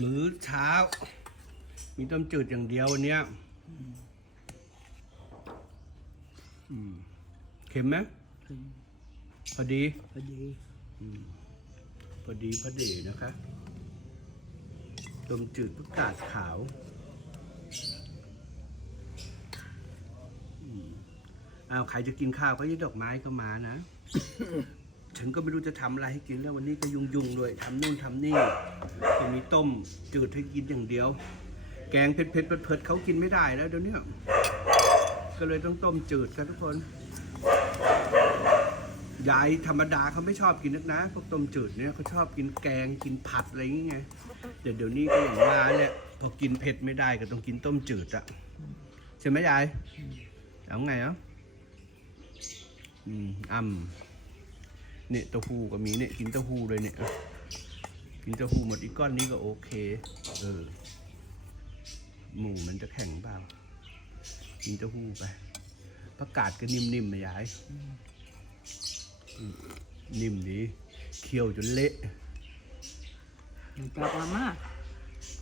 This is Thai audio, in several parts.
มื้อเช้า มีต้มจืดอย่างเดียววันเนี้ยอืมเค็มไหมพอดีพอดีพอดีพอดีนะคะต้มจืดผักกาดขาวอืมอ้าวใครจะกินข้าวก็ยี่ดอกไม้ก็มานะ ฉันก็ไม่รู้จะทำอะไรให้กินแล้ววันนี้ก็ยุ่งๆด้วยทำนู่นทำนี่จะมีต้มจืดให้กินอย่างเดียว แกงเผ็ดๆเผ็ดเขากินไม่ได้แล้วเดี๋ยวนี้ก็เลยต้องต้มจืดกันทุกคนยายธรรมดาเขาไม่ชอบกินนักนะพวกต้มจืดเนี่ยเขาชอบกินแกงกินผัดอะไรอย่างเงี้ยเดี๋ยวเดี๋ยวนี้ก็อย่างมาเนี่ยพอกินเผ็ดไม่ได้ก็ต้องกินต้มจืดอะใช่ไหมยายเอาไงอะอืมอ่ำ เนี่ยเต้าหู้ก็มีเนี่ยกินเต้าหู้เลยเนี่ยกินเต้าหู้หมดอีกก้อนนี้ก็โอเค เออ หมูมันจะแข็งเปล่ากินเต้าหู้ไป ประกาศก็นิ่มๆมายายนิ่มดีเคี่ยวจนเละมันปลากมามา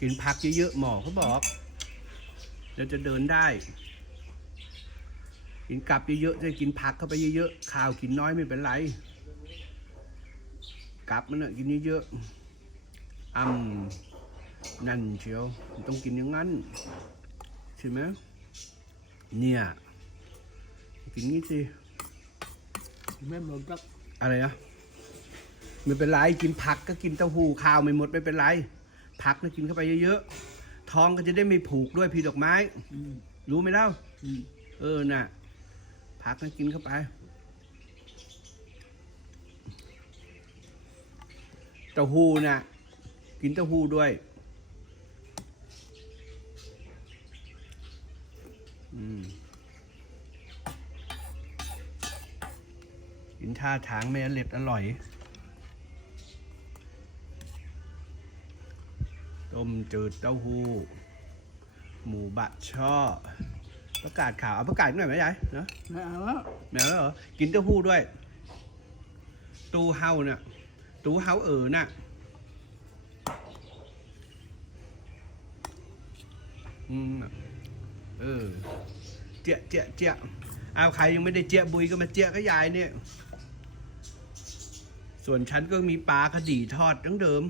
กินผักเยอะๆหมอเขาบอกแล้วจะเดินได้ กินกลับเยอะๆจะกินผักเข้าไปเยอะๆข้าวกินน้อยไม่เป็นไร กลับมันน่ะกินเยอะๆอ่ำนั่นเชียวมันต้องกินอย่างนั้นใช่ไหมเนี่ยกินงี้สิไม่หมดจักอะไรนะไม่เป็นไรกินผักก็กินเต้าหู้ข้าวไม่หมดไม่เป็นไร ผักนะกินเข้าไปเยอะๆท้องก็จะได้ไม่ผูกด้วยพี่ดอกไม้อืมรู้ไหมเล่าอืมเออน่ะผักนะกินเข้าไป เต้าหู้น่ะกินเต้าหู้ด้วยอืมกินท่าทางไม่อเล็ดอร่อย ต้มจืดเต้าหู้ หมูบะช่อ ประกาศข่าว เอาประกาศหน่อยไหมยายเนาะไม่เอาแล้วแม่เหรอ กินเต้าหู้ด้วย ตูเฮาน่ะตูเฮา เออน่ะอืมเออเจ๊ะเจ๊ะเจ๊ะเอาใครยังไม่ได้เจ๊ะบุยก็มาเจ๊ะก็ยายเนี่ย ส่วนฉันก็มีปลาคดีทอดดั้งเดิม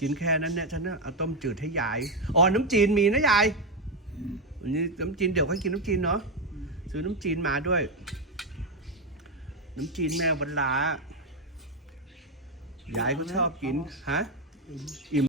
กินแค่นั้นเนี่ยฉันน่ะเอาต้มจืดให้ยาย อ๋อ น้ำจีนมีนะยายวันนี้น้ำจีนเดี๋ยวค่อยกินน้ำจีนเนาะ ซื้อน้ำจีนมาด้วย น้ำจีนแม่วันลา ยายก็ชอบกิน ฮะอืมอิ่ม